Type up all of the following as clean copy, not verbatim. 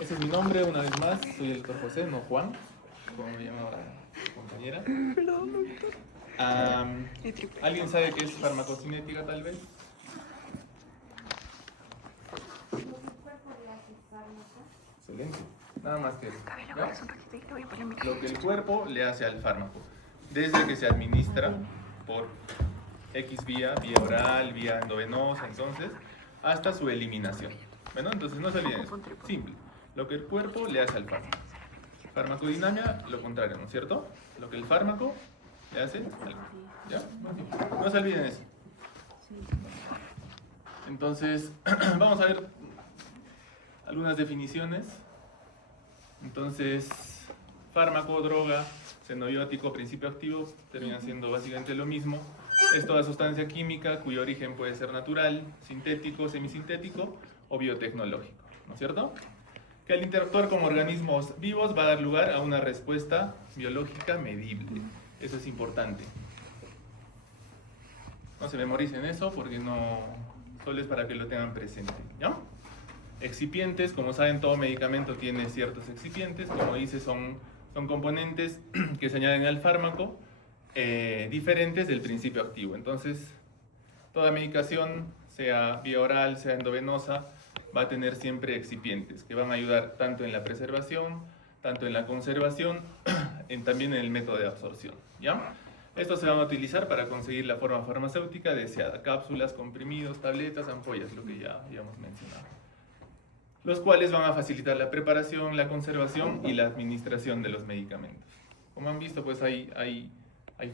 Ese es mi nombre, una vez más. Soy el doctor José, no Juan, como me llama ahora mi compañera. ¿Alguien sabe qué es farmacocinética, tal vez? Excelente. Nada más que eso, ¿ya? Lo que el cuerpo le hace al fármaco, desde que se administra por X vía oral, vía endovenosa, entonces, hasta su eliminación. Bueno, entonces no se olviden eso. Simple. Lo que el cuerpo le hace al fármaco. Farmacodinamia, lo contrario, ¿no es cierto? Lo que el fármaco le hace al cuerpo. ¿Ya? No se olviden eso. Entonces, vamos a ver algunas definiciones. Entonces, fármaco, droga, xenobiótico, principio activo, termina siendo básicamente lo mismo. Es toda sustancia química cuyo origen puede ser natural, sintético, semisintético o biotecnológico, ¿no es cierto? Que al interactuar con organismos vivos va a dar lugar a una respuesta biológica medible. Eso es importante. No se memoricen eso porque no solo es para que lo tengan presente, ¿ya? Excipientes, como saben, todo medicamento tiene ciertos excipientes, como dice, son componentes que se añaden al fármaco diferentes del principio activo. Entonces, toda medicación, sea vía oral, sea endovenosa, va a tener siempre excipientes que van a ayudar tanto en la preservación, tanto en la conservación, también en el método de absorción, ¿ya? Estos se van a utilizar para conseguir la forma farmacéutica deseada, cápsulas, comprimidos, tabletas, ampollas, lo que ya hemos mencionado, los cuales van a facilitar la preparación, la conservación y la administración de los medicamentos. Como han visto, pues hay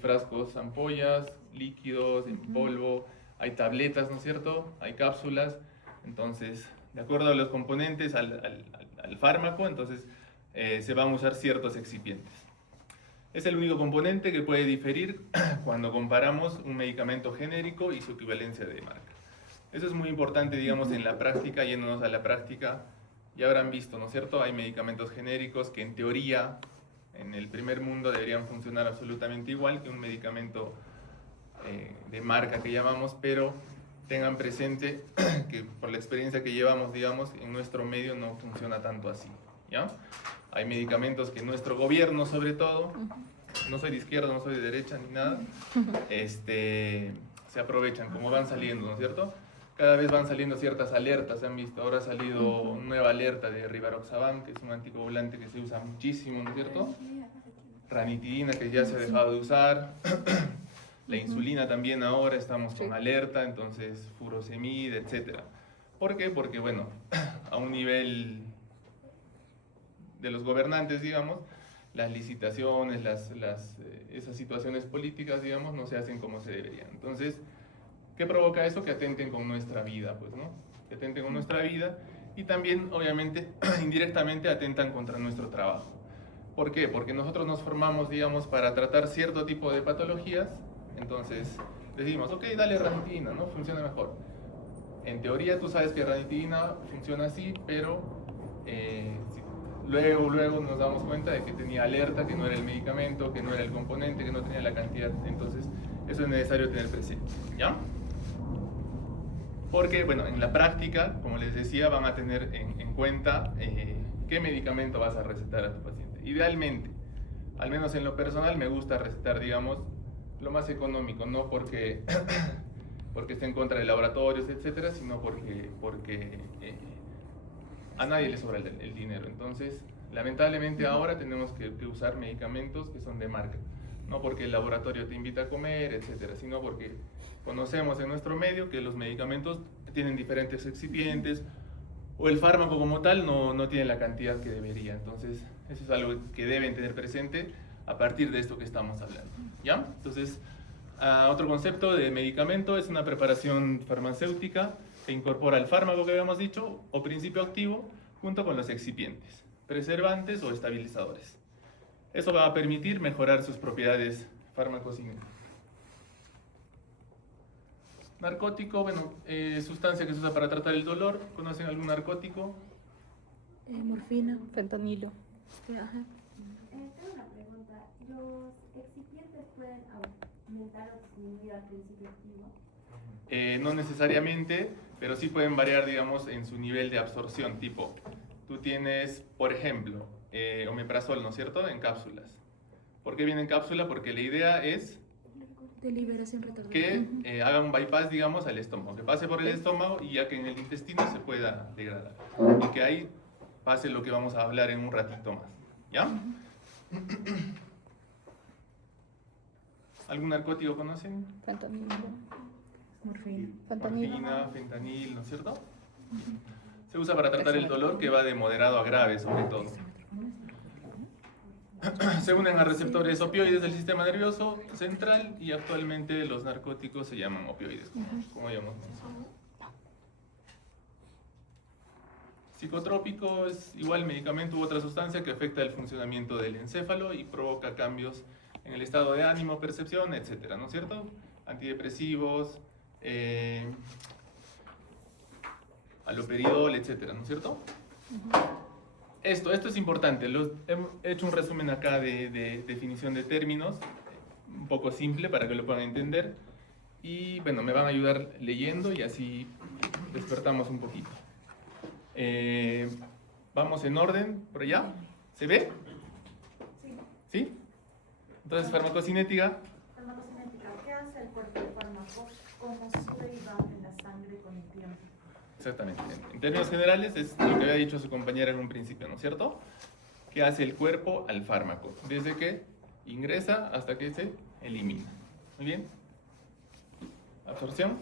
frascos, ampollas, líquidos, en polvo, hay tabletas, ¿no es cierto? Hay cápsulas. Entonces, de acuerdo a los componentes, al fármaco, entonces se van a usar ciertos excipientes. Es el único componente que puede diferir cuando comparamos un medicamento genérico y su equivalencia de marca. Eso es muy importante, digamos, en la práctica, yéndonos a la práctica. Ya habrán visto, ¿no es cierto? Hay medicamentos genéricos que en teoría, en el primer mundo, deberían funcionar absolutamente igual que un medicamento de marca que llamamos, pero tengan presente que por la experiencia que llevamos, digamos, en nuestro medio no funciona tanto así, ¿ya? Hay medicamentos que nuestro gobierno, sobre todo, no soy de izquierda, no soy de derecha ni nada, se aprovechan como van saliendo, ¿no es cierto? Cada vez van saliendo ciertas alertas, se han visto. Ahora ha salido una nueva alerta de Rivaroxaban, que es un anticoagulante que se usa muchísimo, ¿no es cierto? Ranitidina, que ya se ha dejado de usar. La insulina también ahora estamos con alerta, entonces furosemid, etc. ¿Por qué? Porque, bueno, a un nivel de los gobernantes, digamos, las licitaciones, esas situaciones políticas, digamos, no se hacen como se deberían. Entonces, ¿qué provoca eso? Que atenten con nuestra vida, pues, ¿no? Que atenten con nuestra vida y también, obviamente, indirectamente atentan contra nuestro trabajo. ¿Por qué? Porque nosotros nos formamos, digamos, para tratar cierto tipo de patologías, entonces decimos, ok, dale ranitidina, ¿no? Funciona mejor. En teoría tú sabes que ranitidina funciona así, pero luego nos damos cuenta de que tenía alerta, que no era el medicamento, que no era el componente, que no tenía la cantidad, entonces eso es necesario tener presente, ¿ya? Porque, bueno, en la práctica, como les decía, van a tener en cuenta qué medicamento vas a recetar a tu paciente. Idealmente, al menos en lo personal, me gusta recetar, digamos, lo más económico, no porque esté en contra de laboratorios, etcétera, sino porque a nadie le sobra el dinero. Entonces, lamentablemente ahora tenemos que usar medicamentos que son de marca. No porque el laboratorio te invita a comer, etcétera, sino porque conocemos en nuestro medio que los medicamentos tienen diferentes excipientes o el fármaco como tal no tiene la cantidad que debería. Entonces, eso es algo que deben tener presente a partir de esto que estamos hablando, ¿ya? Entonces, otro concepto de medicamento es una preparación farmacéutica que incorpora el fármaco que habíamos dicho o principio activo junto con los excipientes, preservantes o estabilizadores. Eso va a permitir mejorar sus propiedades farmacocinéticas. Narcótico, bueno, sustancia que se usa para tratar el dolor. ¿Conocen algún narcótico? Morfina, fentanilo. Ajá. Tengo una pregunta. ¿Los excipientes pueden aumentar o disminuir al principio activo? No necesariamente, pero sí pueden variar, digamos, en su nivel de absorción. Tipo, tú tienes, por ejemplo, omeprazol, ¿no es cierto?, en cápsulas. ¿Por qué viene en cápsula? Porque la idea es De liberación retardada. que haga un bypass, digamos, al estómago, que pase por el estómago y ya que en el intestino se pueda degradar. Y que ahí pase lo que vamos a hablar en un ratito más. ¿Ya? ¿Algún narcótico conocen? Fentanilo. Morfina. Fentanilo. Morfina, fentanil, ¿no es cierto? Se usa para tratar el dolor, que va de moderado a grave sobre todo. Se unen a receptores opioides del sistema nervioso central y actualmente los narcóticos se llaman opioides, como ya hemos mencionado. Psicotrópico es igual medicamento u otra sustancia que afecta el funcionamiento del encéfalo y provoca cambios en el estado de ánimo, percepción, etcétera, ¿no es cierto? Antidepresivos, haloperidol, etcétera, ¿no es cierto? Esto es importante. He hecho un resumen acá de definición de términos, un poco simple para que lo puedan entender. Y bueno, me van a ayudar leyendo y así despertamos un poquito. Vamos en orden, por allá. ¿Se ve? Sí. ¿Sí? Entonces, farmacocinética. Farmacocinética, ¿qué hace el cuerpo de fármaco? ¿Cómo sube y baja en la sangre con el tiempo? Exactamente. En términos generales es lo que había dicho su compañera en un principio, ¿no es cierto? ¿Qué hace el cuerpo al fármaco? Desde que ingresa hasta que se elimina. Muy bien. Absorción.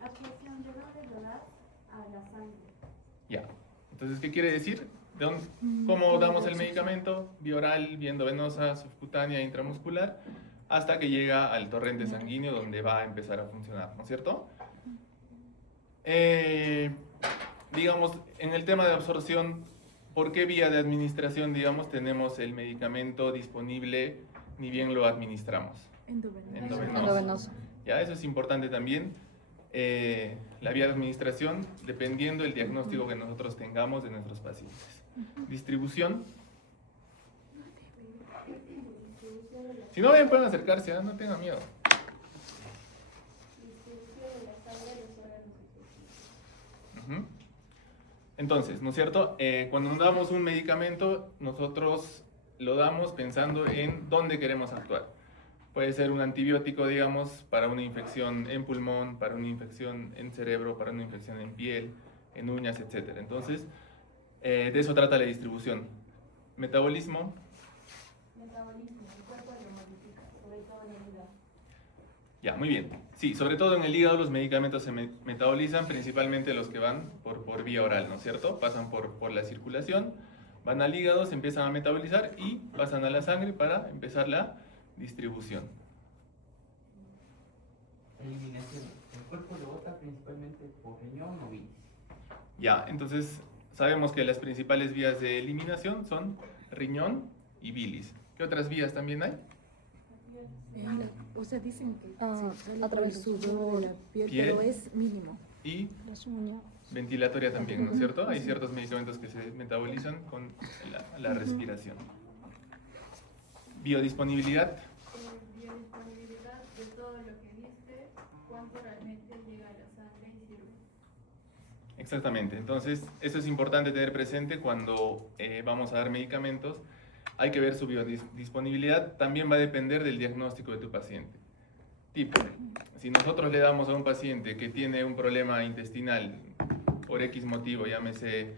Absorción de dónde a la sangre. Ya. Entonces, ¿qué quiere decir? ¿Cómo damos el medicamento? Vía oral, vía endovenosa, subcutánea, intramuscular, hasta que llega al torrente sanguíneo donde va a empezar a funcionar, ¿no es cierto? Digamos, en el tema de absorción, ¿por qué vía de administración, digamos, tenemos el medicamento disponible ni bien lo administramos? Endovenoso. Ya, eso es importante también. La vía de administración, dependiendo del diagnóstico que nosotros tengamos de nuestros pacientes. Distribución. Si no ven, pueden acercarse, no tengan miedo. Entonces, ¿no es cierto? Cuando nos damos un medicamento, nosotros lo damos pensando en dónde queremos actuar. Puede ser un antibiótico, digamos, para una infección en pulmón, para una infección en cerebro, para una infección en piel, en uñas, etc. Entonces, de eso trata la distribución. Metabolismo. Metabolismo, el cuerpo lo modifica, sobre todo en el hígado. Ya, muy bien. Sí, sobre todo en el hígado los medicamentos se metabolizan, principalmente los que van por vía oral, ¿no es cierto? Pasan por la circulación, van al hígado, se empiezan a metabolizar y pasan a la sangre para empezar la distribución. Eliminación. El cuerpo lo bota principalmente por riñón o bilis. Ya, entonces sabemos que las principales vías de eliminación son riñón y bilis. ¿Qué otras vías también hay? O sea, dicen que Ah, se sale a por el través sudor de la piel, piel. pero es mínimo. Y Las uñas. ventilatoria también, ¿no es cierto? Hay ciertos medicamentos que se metabolizan con la respiración. Biodisponibilidad. Biodisponibilidad de todo lo que viste, cuánto realmente llega a la sangre y sirve. Exactamente, entonces eso es importante tener presente cuando vamos a dar medicamentos. Hay que ver su biodisponibilidad, también va a depender del diagnóstico de tu paciente. Tipo, si nosotros le damos a un paciente que tiene un problema intestinal por X motivo, llámese,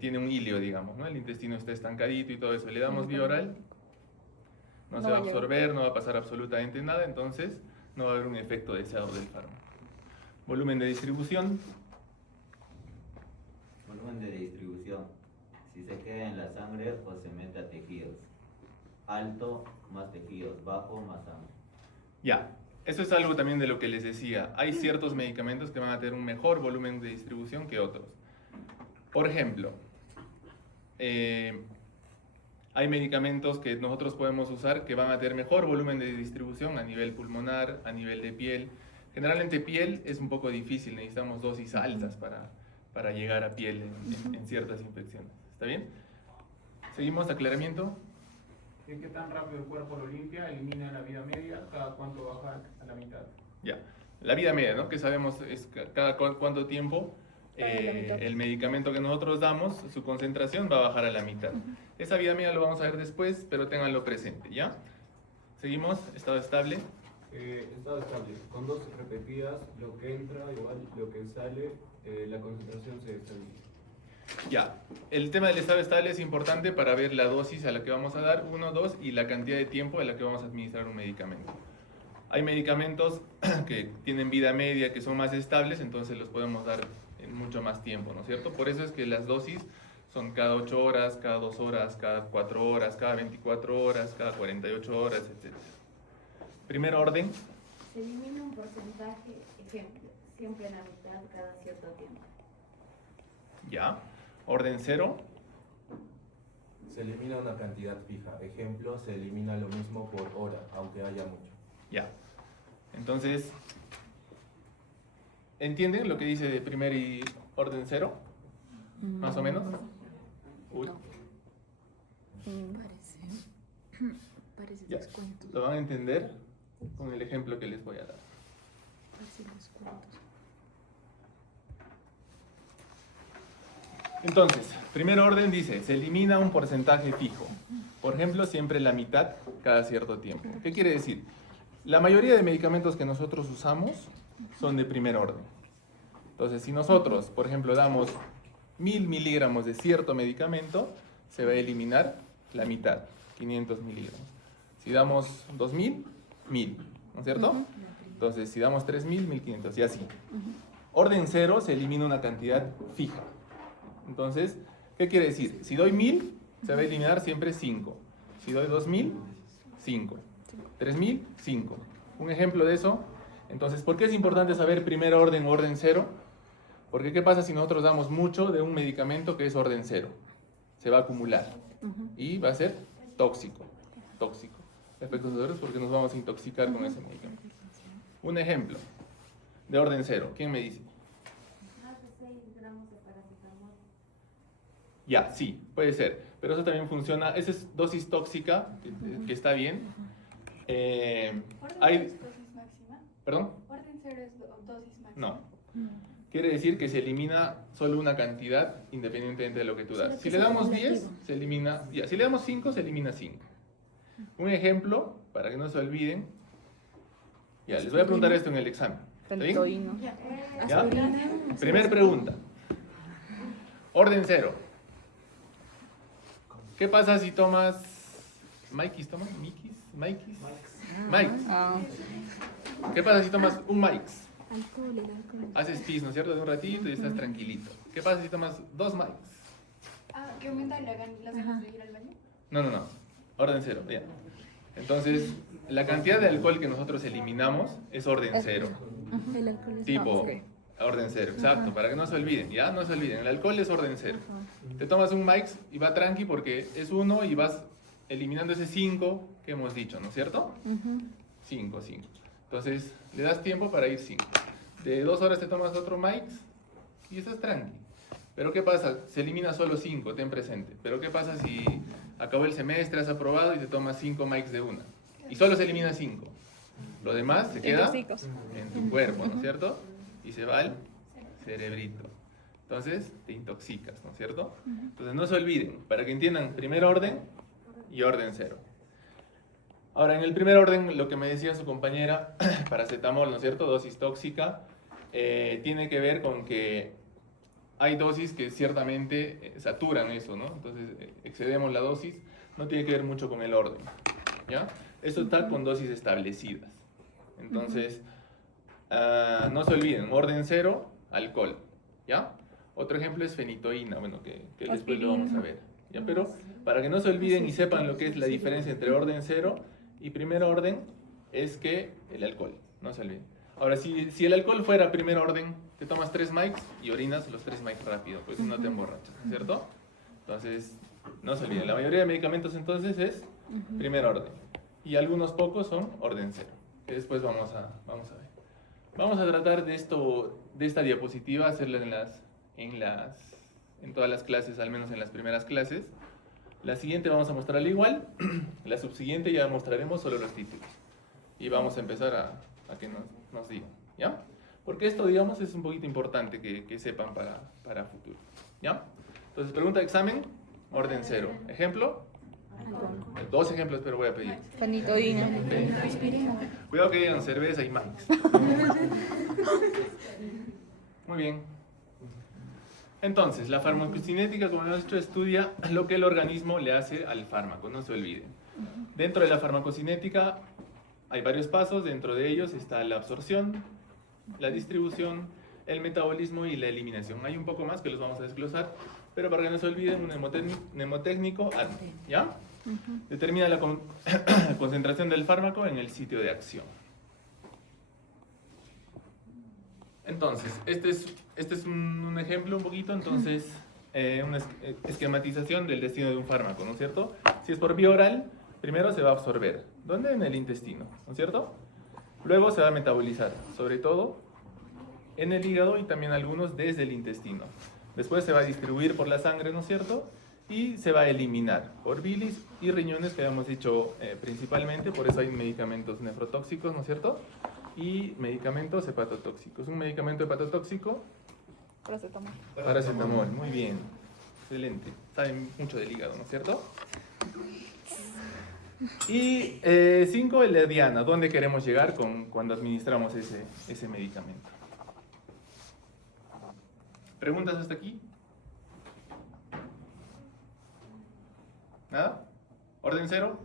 tiene un ilio, digamos, ¿no? El intestino está estancadito y todo eso, le damos vía oral, no se va a absorber, no va a pasar absolutamente nada, entonces no va a haber un efecto deseado del fármaco. Volumen de distribución. Volumen de distribución. Si se queda en la sangre o se mete a tejidos. Alto, más tejidos. Bajo, más sangre. Ya, eso es algo también de lo que les decía. Hay ciertos medicamentos que van a tener un mejor volumen de distribución que otros. Por ejemplo, hay medicamentos que nosotros podemos usar que van a tener mejor volumen de distribución a nivel pulmonar, a nivel de piel. Generalmente piel es un poco difícil, necesitamos dosis altas para llegar a piel en ciertas infecciones. ¿Está bien? ¿Seguimos? ¿Aclaramiento? ¿De qué tan rápido el cuerpo lo limpia? Elimina la vida media, cada cuánto baja a la mitad. Ya. La vida media, ¿no? Que sabemos es cada cuánto tiempo La mitad. el medicamento que nosotros damos, su concentración va a bajar a la mitad. Esa vida media lo vamos a ver después, pero ténganlo presente, ¿ya? Seguimos, estado estable. Estado estable. Con dosis repetidas, lo que entra igual lo que sale, la concentración se estabiliza. Ya, el tema del estado estable es importante para ver la dosis a la que vamos a dar, 1, 2, y la cantidad de tiempo a la que vamos a administrar un medicamento. Hay medicamentos que tienen vida media, que son más estables, entonces los podemos dar en mucho más tiempo, ¿no es cierto? Por eso es que las dosis son cada 8 horas, cada 2 horas, cada 4 horas, cada 24 horas, cada 48 horas, etc. Primer orden, Se elimina un porcentaje, ejemplo, siempre en la mitad cada cierto tiempo. ya. Orden 0, Se elimina una cantidad fija. Ejemplo, se elimina lo mismo por hora, aunque haya mucho. ya. Entonces, ¿entienden lo que dice de primer y orden 0? Más o menos. Uy, Parece ya. descuento. Lo van a entender con el ejemplo que les voy a dar. Parece descuentos. Entonces, primer orden dice, se elimina un porcentaje fijo. Por ejemplo, siempre la mitad cada cierto tiempo. ¿Qué quiere decir? La mayoría de medicamentos que nosotros usamos son de primer orden. Entonces, si nosotros, por ejemplo, damos 1000 miligramos de cierto medicamento, se va a eliminar la mitad, 500 miligramos. Si damos 2000, 1000, ¿no es cierto? Entonces, si damos 3000, 1500 y así. Orden 0 se elimina una cantidad fija. Entonces, ¿qué quiere decir? Si doy 1000, se va a eliminar siempre 5. Si doy 2000, 5. 3000, 5. Un ejemplo de eso. Entonces, ¿por qué es importante saber primer orden o orden 0? Porque ¿qué pasa si nosotros damos mucho de un medicamento que es orden 0? Se va a acumular y va a ser tóxico. Tóxico. Efectos adversos porque nos vamos a intoxicar con ese medicamento. Un ejemplo de orden 0. ¿Quién me dice? Más de 6 gramos de paracetamol. Ya, sí, puede ser. Pero eso también funciona. Esa es dosis tóxica, que está bien. ¿Orden Hay... es dosis máxima? ¿Perdón? ¿Orden 0 es dosis máxima? No. Quiere decir que se elimina solo una cantidad independientemente de lo que tú das. Solo Si que le sea damos 10, acumulativo. se elimina... Ya, si le damos 5, se elimina 5. Un ejemplo, para que no se olviden. Ya, les voy a preguntar esto en el examen. ¿Está bien? Fentoíno. ¿Ya? Aspirina. Primer pregunta. Orden 0. ¿Qué pasa si tomas... ¿Mikis tomas? ¿Mikis? ¿Mikis? Mikes. Ah, ¿Qué pasa si tomas un Mikes? Alcohol, el alcohol. Haces pis, ¿no es cierto? De un ratito y estás tranquilito. ¿Qué pasa si tomas 2 Mikes? Ah, que aumenta las ganas de ir al baño. No. Orden 0, ya. Entonces, la cantidad de alcohol que nosotros eliminamos es orden 0. El alcohol es Tipo, ok. orden 0, exacto, para que no se olviden, ¿ya? No se olviden, el alcohol es orden 0. Te tomas un Mike's y va tranqui porque es 1 y vas eliminando ese 5 que hemos dicho, ¿no es cierto? 5. Entonces, le das tiempo para ir 5. De 2 horas te tomas otro Mike's y estás tranqui. Pero ¿qué pasa? Se elimina solo 5, ten presente. Pero ¿qué pasa si acabó el semestre, has aprobado y te tomas 5 Mike's de una? Y solo se elimina 5. Lo demás se queda en tu cuerpo, ¿no es cierto? Y se va al cerebrito. Entonces, te intoxicas, ¿no es cierto? Entonces, no se olviden, para que entiendan, primer orden y orden 0. Ahora, en el primer orden, lo que me decía su compañera, paracetamol, ¿no es cierto? Dosis tóxica, tiene que ver con que hay dosis que ciertamente saturan eso, ¿no? Entonces, excedemos la dosis, no tiene que ver mucho con el orden, ¿ya? Esto está con dosis establecidas. Entonces, no se olviden, orden 0, alcohol, ¿ya? Otro ejemplo es fenitoína, bueno, que después lo vamos a ver, ¿ya? Pero para que no se olviden y sepan lo que es la diferencia entre orden 0 y primer orden, es que el alcohol, no se olviden. Ahora, si el alcohol fuera primer orden, te tomas 3 mics y orinas los 3 mics rápido, pues no te emborrachas, ¿no es cierto? Entonces, no se olviden, la mayoría de medicamentos entonces es primer orden. Y algunos pocos son orden 0, que después vamos a ver. Vamos a tratar de esta diapositiva, hacerla en todas las clases, al menos en las primeras clases. La siguiente vamos a mostrarla igual, la subsiguiente ya mostraremos solo los títulos. Y vamos a empezar a que nos digan, ¿ya? Porque esto, digamos, es un poquito importante que sepan para futuro, ¿ya? Entonces, pregunta de examen, orden 0. Ejemplo, 2 ejemplos, pero voy a pedir. Fanitoína. Cuidado que digan cerveza y Max. Muy bien. Entonces, la farmacocinética, como hemos dicho, estudia lo que el organismo le hace al fármaco, no se olviden. Dentro de la farmacocinética hay varios pasos, dentro de ellos está la absorción, la distribución, el metabolismo y la eliminación. Hay un poco más que los vamos a desglosar, pero para que no se olviden, un mnemotécnico, ¿ya? Determina la concentración del fármaco en el sitio de acción. Entonces, este es un ejemplo un poquito, entonces, una esquematización del destino de un fármaco, ¿no es cierto? Si es por vía oral, primero se va a absorber. ¿Dónde? En el intestino, ¿no es cierto? Luego se va a metabolizar, sobre todo en el hígado y también algunos desde el intestino. Después se va a distribuir por la sangre, ¿no es cierto? Y se va a eliminar por bilis y riñones, que habíamos dicho principalmente, por eso hay medicamentos nefrotóxicos, ¿no es cierto? Y medicamentos hepatotóxicos. Un medicamento hepatotóxico, Paracetamol. paracetamol, muy bien, excelente. Saben mucho del hígado, ¿no es cierto? Y 5, el de diana, ¿dónde queremos llegar cuando administramos ese medicamento? ¿Preguntas hasta aquí? ¿Nada? ¿Orden 0?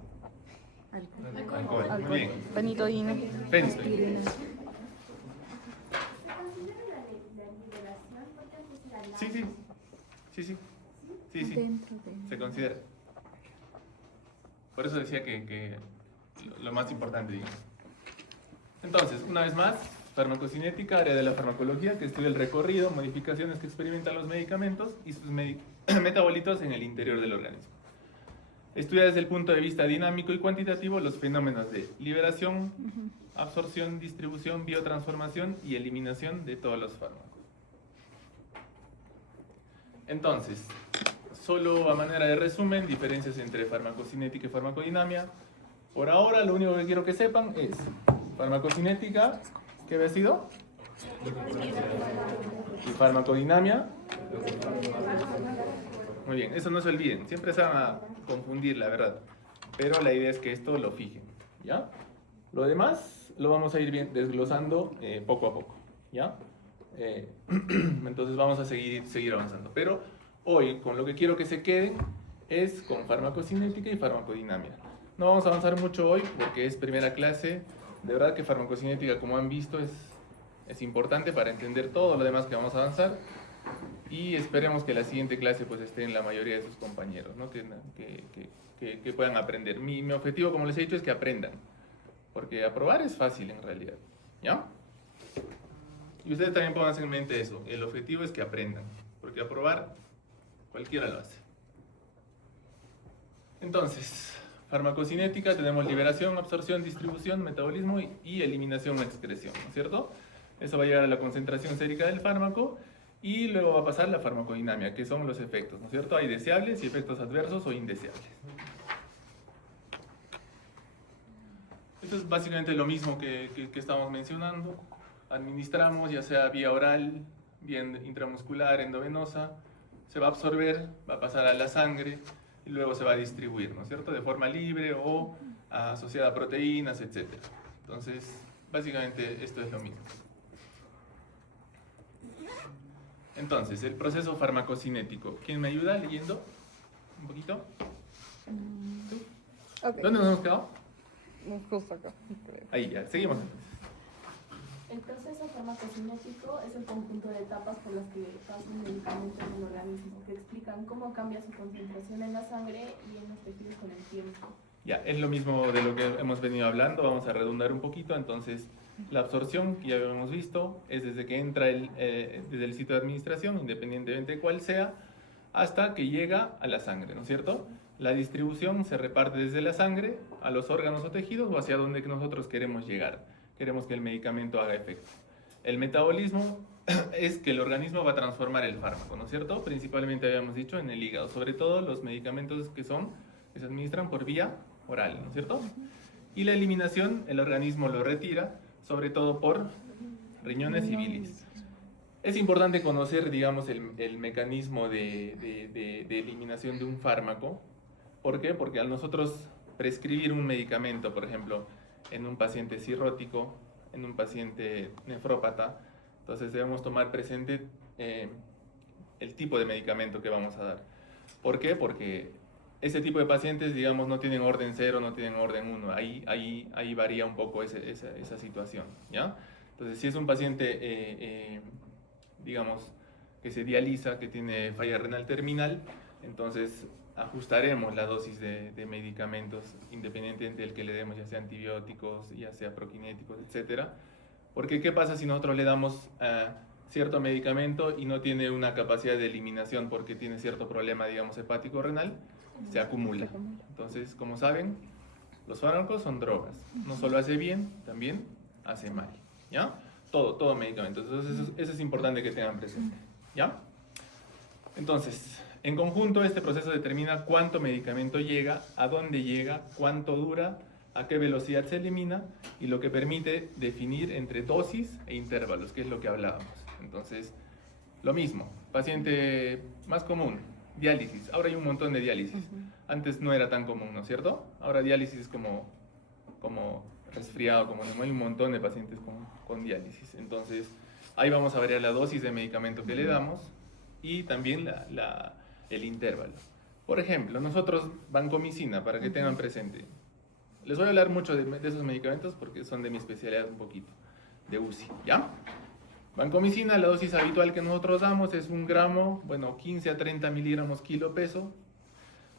Alcohol. Muy bien. Fanitoína. Fenstein. Sí. Dentro de... Se considera. Por eso decía que lo más importante, digamos. Entonces, una vez más, farmacocinética, área de la farmacología, que estudia el recorrido, modificaciones que experimentan los medicamentos y sus metabolitos en el interior del organismo. Estudia desde el punto de vista dinámico y cuantitativo los fenómenos de liberación, absorción, distribución, biotransformación y eliminación de todos los fármacos. Entonces, solo a manera de resumen, diferencias entre farmacocinética y farmacodinamia. Por ahora, lo único que quiero que sepan es farmacocinética, ¿qué había sido? Y farmacodinamia. Muy bien, eso no se olviden, siempre se van a confundir, la verdad. Pero la idea es que esto lo fijen, ¿ya? Lo demás lo vamos a ir desglosando poco a poco, ¿ya? Entonces vamos a seguir avanzando. Pero hoy, con lo que quiero que se queden, es con farmacocinética y farmacodinamia. No vamos a avanzar mucho hoy porque es primera clase. De verdad que farmacocinética, como han visto, es importante para entender todo lo demás que vamos a avanzar. Y esperemos que la siguiente clase pues esté en la mayoría de sus compañeros, ¿no? Que puedan aprender. Mi objetivo, como les he dicho, es que aprendan. Porque aprobar es fácil en realidad, ¿ya? Y ustedes también pongan en mente eso. El objetivo es que aprendan. Porque aprobar, cualquiera lo hace. Entonces, farmacocinética, tenemos liberación, absorción, distribución, metabolismo y eliminación o excreción, ¿no es cierto? Eso va a llegar a la concentración sérica del fármaco y luego va a pasar la farmacodinamia, que son los efectos, ¿no es cierto? Hay deseables y efectos adversos o indeseables. Esto es básicamente lo mismo que estamos mencionando. Administramos, ya sea vía oral, vía intramuscular, endovenosa, se va a absorber, va a pasar a la sangre y luego se va a distribuir, ¿no es cierto? De forma libre o asociada a proteínas, etc. Entonces, básicamente esto es lo mismo. Entonces, el proceso farmacocinético. ¿Quién me ayuda leyendo un poquito? ¿Tú? Okay. ¿Dónde nos hemos quedado? Justo acá. Ahí ya, seguimos entonces. El proceso farmacocinético es el conjunto de etapas por las que pasa un medicamento en el organismo, que explican cómo cambia su concentración en la sangre y en los tejidos con el tiempo. Ya, es lo mismo de lo que hemos venido hablando, vamos a redundar un poquito. Entonces, la absorción, que ya habíamos visto, es desde que entra desde el sitio de administración, independientemente de cuál sea, hasta que llega a la sangre, ¿no es cierto? La distribución se reparte desde la sangre a los órganos o tejidos o hacia donde nosotros queremos llegar. Queremos que el medicamento haga efecto. El metabolismo es que el organismo va a transformar el fármaco, ¿no es cierto? Principalmente habíamos dicho en el hígado, sobre todo los medicamentos que se administran por vía oral, ¿no es cierto? Y la eliminación, el organismo lo retira, sobre todo por riñones y bilis. Es importante conocer, digamos, el mecanismo de eliminación de un fármaco. ¿Por qué? Porque al nosotros prescribir un medicamento, por ejemplo, en un paciente cirrótico, en un paciente nefrópata, entonces debemos tomar presente el tipo de medicamento que vamos a dar. ¿Por qué? Porque ese tipo de pacientes, digamos, no tienen orden 0, no tienen orden 1. Ahí varía un poco esa situación, ¿ya? Entonces, si es un paciente, digamos, que se dializa, que tiene falla renal terminal, entonces ajustaremos la dosis de medicamentos independientemente del que le demos, ya sea antibióticos, ya sea prokinéticos, etc. Porque ¿qué pasa si nosotros le damos cierto medicamento y no tiene una capacidad de eliminación porque tiene cierto problema, digamos, hepático-renal? Se acumula. Entonces, como saben, los fármacos son drogas. No solo hace bien, también hace mal, ¿ya? Todo medicamento. Entonces, eso es importante que tengan presente, ¿ya? Entonces, en conjunto, este proceso determina cuánto medicamento llega, a dónde llega, cuánto dura, a qué velocidad se elimina y lo que permite definir entre dosis e intervalos, que es lo que hablábamos. Entonces, lo mismo, paciente más común, diálisis. Ahora hay un montón de diálisis. Antes no era tan común, ¿no es cierto? Ahora diálisis es como resfriado, como hay un montón de pacientes con diálisis. Entonces, ahí vamos a variar la dosis de medicamento que le damos y también el intervalo. Por ejemplo, nosotros vancomicina, para que tengan presente. Les voy a hablar mucho de esos medicamentos porque son de mi especialidad un poquito, de UCI, ¿ya? Vancomicina, la dosis habitual que nosotros damos es 1 gramo, 15 a 30 miligramos kilo peso,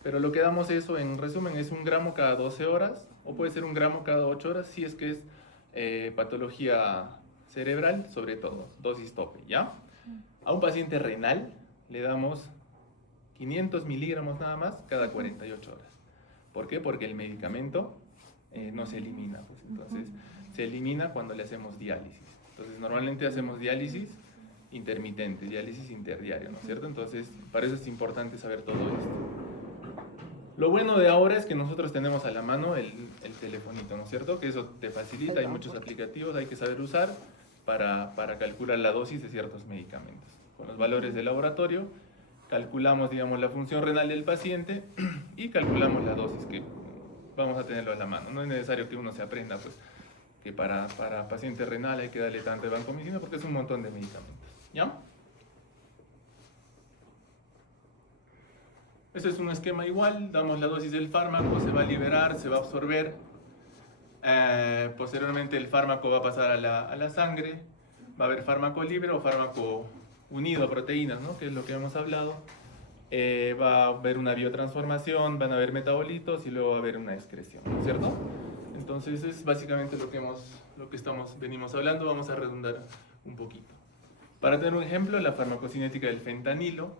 pero lo que damos eso, en resumen, es 1 gramo cada 12 horas, o puede ser 1 gramo cada 8 horas, si es que es patología cerebral, sobre todo, dosis tope, ¿ya? A un paciente renal le damos 500 miligramos nada más cada 48 horas. ¿Por qué? Porque el medicamento no se elimina, pues entonces se elimina cuando le hacemos diálisis. Entonces normalmente hacemos diálisis intermitente, diálisis interdiario, ¿no es cierto? Entonces para eso es importante saber todo esto. Lo bueno de ahora es que nosotros tenemos a la mano el telefonito, ¿no es cierto? Que eso te facilita, hay muchos aplicativos, hay que saber usar para calcular la dosis de ciertos medicamentos. Con los valores del laboratorio calculamos, digamos, la función renal del paciente y calculamos la dosis que vamos a tenerlo a la mano. No es necesario que uno se aprenda, pues, que para paciente renal hay que darle tanto de vancomicina porque es un montón de medicamentos, ¿ya? Ese es un esquema igual, damos la dosis del fármaco, se va a liberar, se va a absorber, posteriormente el fármaco va a pasar a la sangre, va a haber fármaco libre o fármaco unido a proteínas, ¿no? Que es lo que hemos hablado. Va a haber una biotransformación, van a haber metabolitos y luego va a haber una excreción, ¿no es cierto? Entonces es básicamente lo que venimos hablando. Vamos a redundar un poquito. Para tener un ejemplo, la farmacocinética del fentanilo,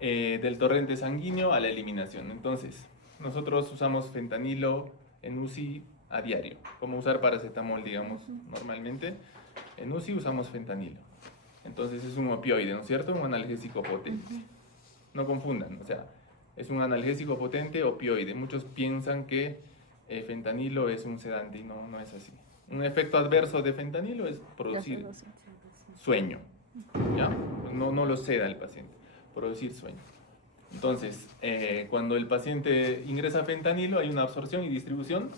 del torrente sanguíneo a la eliminación. Entonces, nosotros usamos fentanilo en UCI a diario, como usar paracetamol, digamos, normalmente. En UCI usamos fentanilo. Entonces es un opioide, ¿no es cierto? Un analgésico potente. No confundan, o sea, es un analgésico potente opioide. Muchos piensan que fentanilo es un sedante y no es así. Un efecto adverso de fentanilo es producir sueño, ¿ya? No lo seda el paciente, producir sueño. Entonces, cuando el paciente ingresa fentanilo hay una absorción y distribución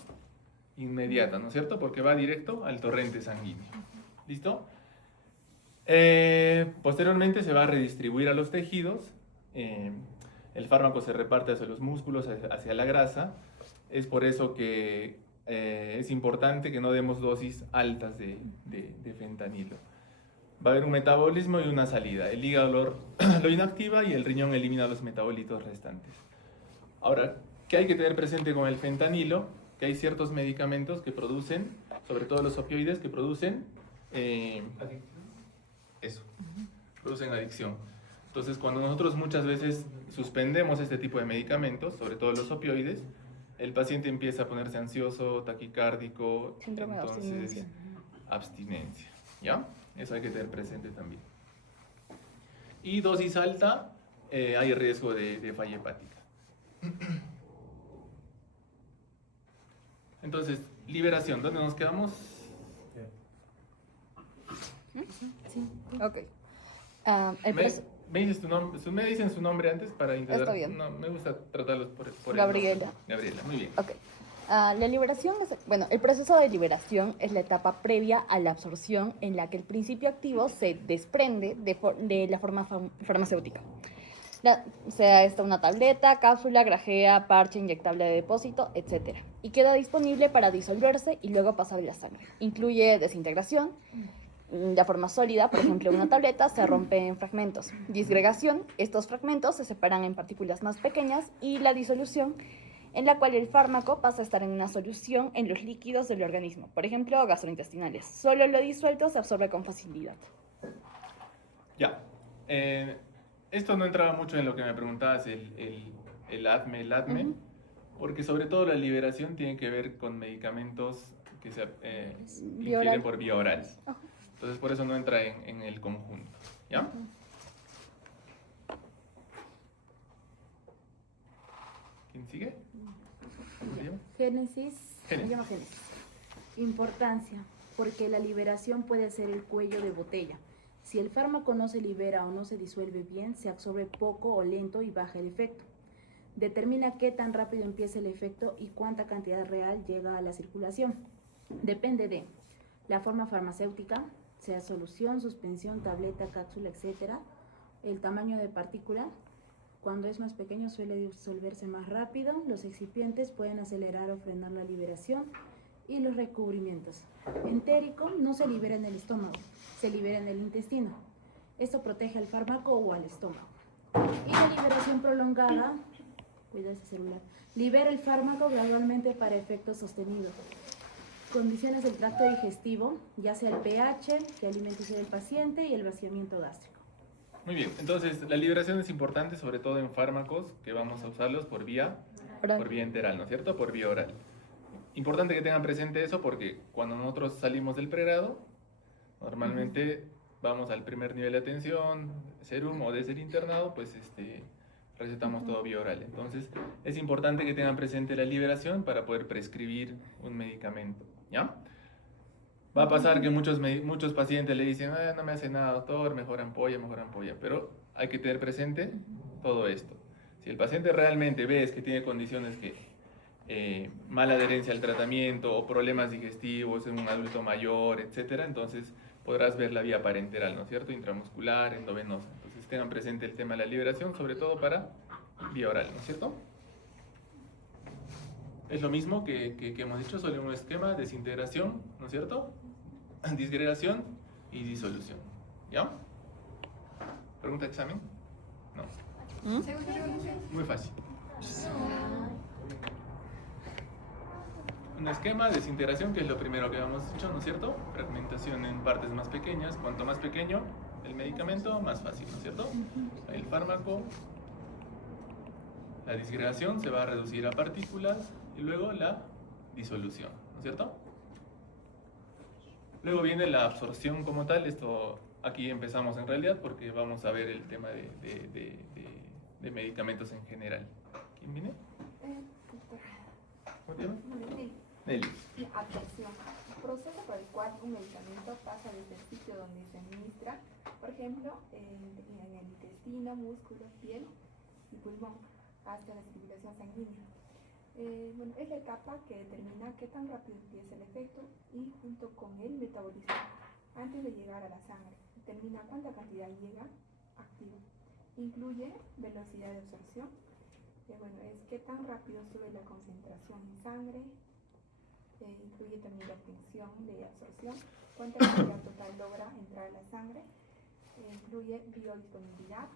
inmediata, ¿no es cierto? Porque va directo al torrente sanguíneo. ¿Listo? Posteriormente se va a redistribuir a los tejidos. El fármaco se reparte hacia los músculos, hacia la grasa. Es por eso que es importante que no demos dosis altas de fentanilo. Va a haber un metabolismo y una salida. El hígado lo inactiva y el riñón elimina los metabolitos restantes. Ahora, ¿qué hay que tener presente con el fentanilo? Que hay ciertos medicamentos que producen, sobre todo los opioides, que producen producen adicción. Entonces, cuando nosotros muchas veces suspendemos este tipo de medicamentos, sobre todo los opioides, el paciente empieza a ponerse ansioso, taquicárdico, Síndrome de entonces abstinencia. abstinencia. ¿Ya? Eso hay que tener presente también. Y dosis alta, hay riesgo de falla hepática. Entonces, liberación, ¿dónde nos quedamos? Sí. Ok. El proceso. ¿Me dices tu nombre? ¿Me dicen su nombre antes para intentar? Está bien. No, me gusta tratarlos por el Gabriela. nombre. Gabriela, muy bien. Ok. La liberación el proceso de liberación es la etapa previa a la absorción en la que el principio activo se desprende de la forma farmacéutica. Sea esta una tableta, cápsula, grajea, parche inyectable de depósito, etc. Y queda disponible para disolverse y luego pasar a la sangre. Incluye desintegración. La forma sólida, por ejemplo, una tableta, se rompe en fragmentos. Disgregación, estos fragmentos se separan en partículas más pequeñas, y la disolución, en la cual el fármaco pasa a estar en una solución en los líquidos del organismo, por ejemplo, gastrointestinales. Solo lo disuelto se absorbe con facilidad. Ya. Esto no entraba mucho en lo que me preguntabas, el ADME, porque sobre todo la liberación tiene que ver con medicamentos que se ingieren por vía oral. Entonces por eso no entra en el conjunto. ¿Ya? ¿Quién sigue? ¿Cómo se llama? Génesis. Génesis. Se llama Génesis. Importancia, porque la liberación puede ser el cuello de botella. Si el fármaco no se libera o no se disuelve bien, se absorbe poco o lento y baja el efecto. Determina qué tan rápido empieza el efecto y cuánta cantidad real llega a la circulación. Depende de la forma farmacéutica, sea solución, suspensión, tableta, cápsula, etc. El tamaño de partícula. Cuando es más pequeño suele disolverse más rápido. Los excipientes pueden acelerar o frenar la liberación. Y los recubrimientos. Entérico no se libera en el estómago, se libera en el intestino. Esto protege al fármaco o al estómago. Y la liberación prolongada, cuida ese celular, libera el fármaco gradualmente para efectos sostenidos. Condiciones del tracto digestivo, ya sea el pH, que alimente el paciente, y el vaciamiento gástrico. Muy bien, entonces la liberación es importante, sobre todo en fármacos que vamos a usarlos por vía enteral, ¿no es cierto? Por vía oral. Importante que tengan presente eso, porque cuando nosotros salimos del pregrado, normalmente vamos al primer nivel de atención, serum, o desde el internado, pues recetamos todo vía oral. Entonces es importante que tengan presente la liberación para poder prescribir un medicamento, ¿ya? Va a pasar que muchos pacientes le dicen, no me hace nada, doctor, mejor ampolla, pero hay que tener presente todo esto. Si el paciente realmente ves que tiene condiciones que mala adherencia al tratamiento o problemas digestivos en un adulto mayor, etcétera, entonces podrás ver la vía parenteral, ¿no es cierto? Intramuscular, endovenosa. Entonces tengan presente el tema de la liberación, sobre todo para vía oral, ¿no es cierto? Es lo mismo que hemos dicho sobre un esquema: desintegración, ¿no es cierto? Disgregación y disolución. ¿Ya? ¿Pregunta de examen? No. Muy fácil. Un esquema, desintegración, que es lo primero que habíamos dicho, ¿no es cierto? Fragmentación en partes más pequeñas. Cuanto más pequeño el medicamento, más fácil, ¿no es cierto? El fármaco, la disgregación se va a reducir a partículas, y luego la disolución, ¿no es cierto? Luego viene la absorción como tal. Esto aquí empezamos en realidad porque vamos a ver el tema de medicamentos en general. ¿Quién viene? ¿Cómo te llamas? Nelly. Absorción. Proceso por el cual un medicamento pasa desde el sitio donde se administra, por ejemplo, en el intestino, músculo, piel y pulmón, hasta la circulación sanguínea. Es la etapa que determina qué tan rápido empieza el efecto y, junto con el metabolismo, antes de llegar a la sangre, determina cuánta cantidad llega activo. Incluye velocidad de absorción, es qué tan rápido sube la concentración en sangre. Incluye también la obtención de absorción, cuánta cantidad total logra entrar a la sangre. Incluye biodisponibilidad.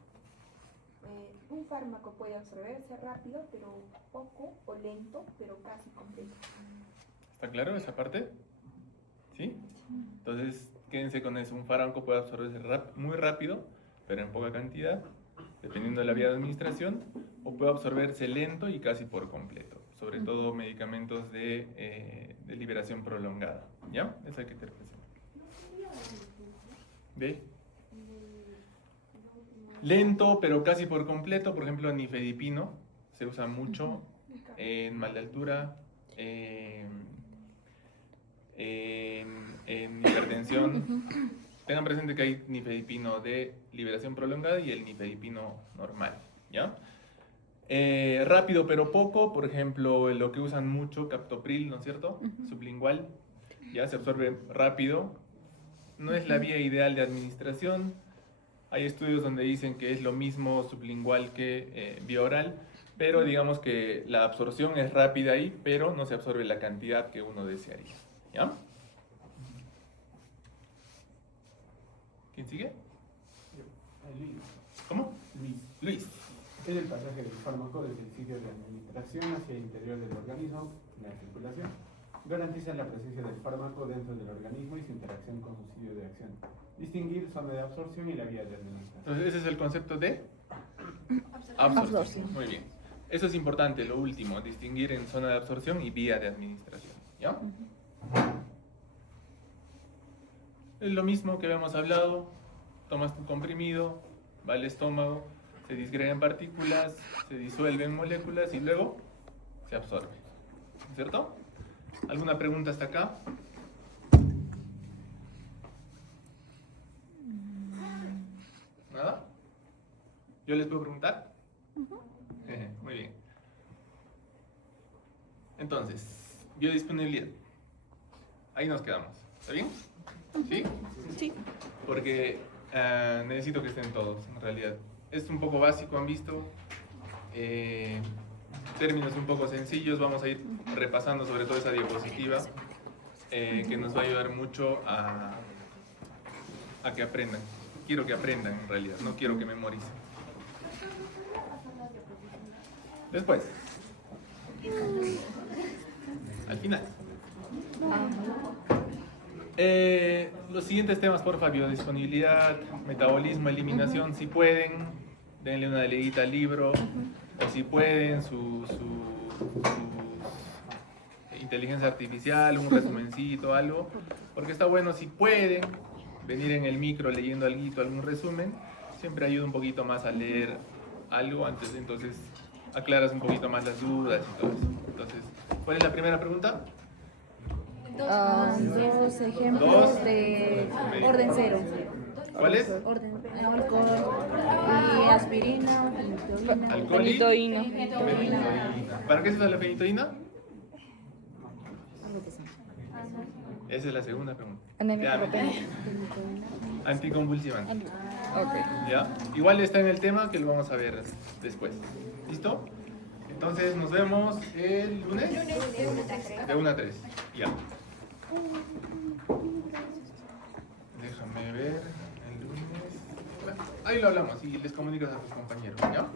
Un fármaco puede absorberse rápido, pero poco, o lento, pero casi completo. ¿Está claro esa parte? ¿Sí? Entonces, quédense con eso. Un fármaco puede absorberse muy rápido, pero en poca cantidad, dependiendo de la vía de administración, o puede absorberse lento y casi por completo. Sobre todo medicamentos de liberación prolongada. ¿Ya? Eso hay que tener presente. ¿Ve? Lento, pero casi por completo. Por ejemplo, nifedipino se usa mucho en mal de altura, en hipertensión. Tengan presente que hay nifedipino de liberación prolongada y el nifedipino normal, ¿ya? Rápido pero poco, por ejemplo, lo que usan mucho, captopril, ¿no es cierto? Sublingual, ya se absorbe rápido. No es la vía ideal de administración. Hay estudios donde dicen que es lo mismo sublingual que vía oral, pero digamos que la absorción es rápida ahí, pero no se absorbe la cantidad que uno desearía, ¿ya? ¿Quién sigue? ¿Cómo? Luis. Es el pasaje del fármaco desde el sitio de administración hacia el interior del organismo, la circulación. Garantiza la presencia del fármaco dentro del organismo y su interacción con su sitio de acción. Distinguir zona de absorción y la vía de administración. Entonces, ese es el concepto de absorción. Muy bien. Eso es importante, lo último, distinguir en zona de absorción y vía de administración, ¿ya? Es lo mismo que habíamos hablado. Tomas tu comprimido, va al estómago, se disgrega en partículas, se disuelve en moléculas y luego se absorbe. ¿Cierto? ¿Alguna pregunta hasta acá? ¿Nada? ¿Yo les puedo preguntar? Muy bien. Entonces, biodisponibilidad. Ahí nos quedamos. ¿Está bien? ¿Sí? Sí. Porque necesito que estén todos, en realidad. Es un poco básico, han visto. Términos un poco sencillos. Vamos a ir repasando sobre todo esa diapositiva que nos va a ayudar mucho a que aprendan. Quiero que aprendan, en realidad. No quiero que memoricen. Después. Al final. Los siguientes temas, porfa: biodisponibilidad, metabolismo, eliminación, si pueden, denle una leída al libro, o si pueden, su inteligencia artificial, un resumencito, algo, porque está bueno si pueden venir en el micro leyendo algún resumen, siempre ayuda un poquito más a leer algo, antes entonces aclaras un poquito más las dudas y todo eso. Entonces, ¿cuál es la primera pregunta? Dos ejemplos de orden cero. ¿Cuál es? Orden, alcohol y aspirina, fenitoína. Alcohol y fenitoína. ¿Para qué se usa la fenitoína? Esa es la segunda pregunta. Anticonvulsivante. ¿Ya? Igual está en el tema que lo vamos a ver después. ¿Listo? Entonces nos vemos el lunes de 1 a 3. Ya. Déjame ver el lunes. Ahí lo hablamos y les comunicas a tus compañeros, ¿ya?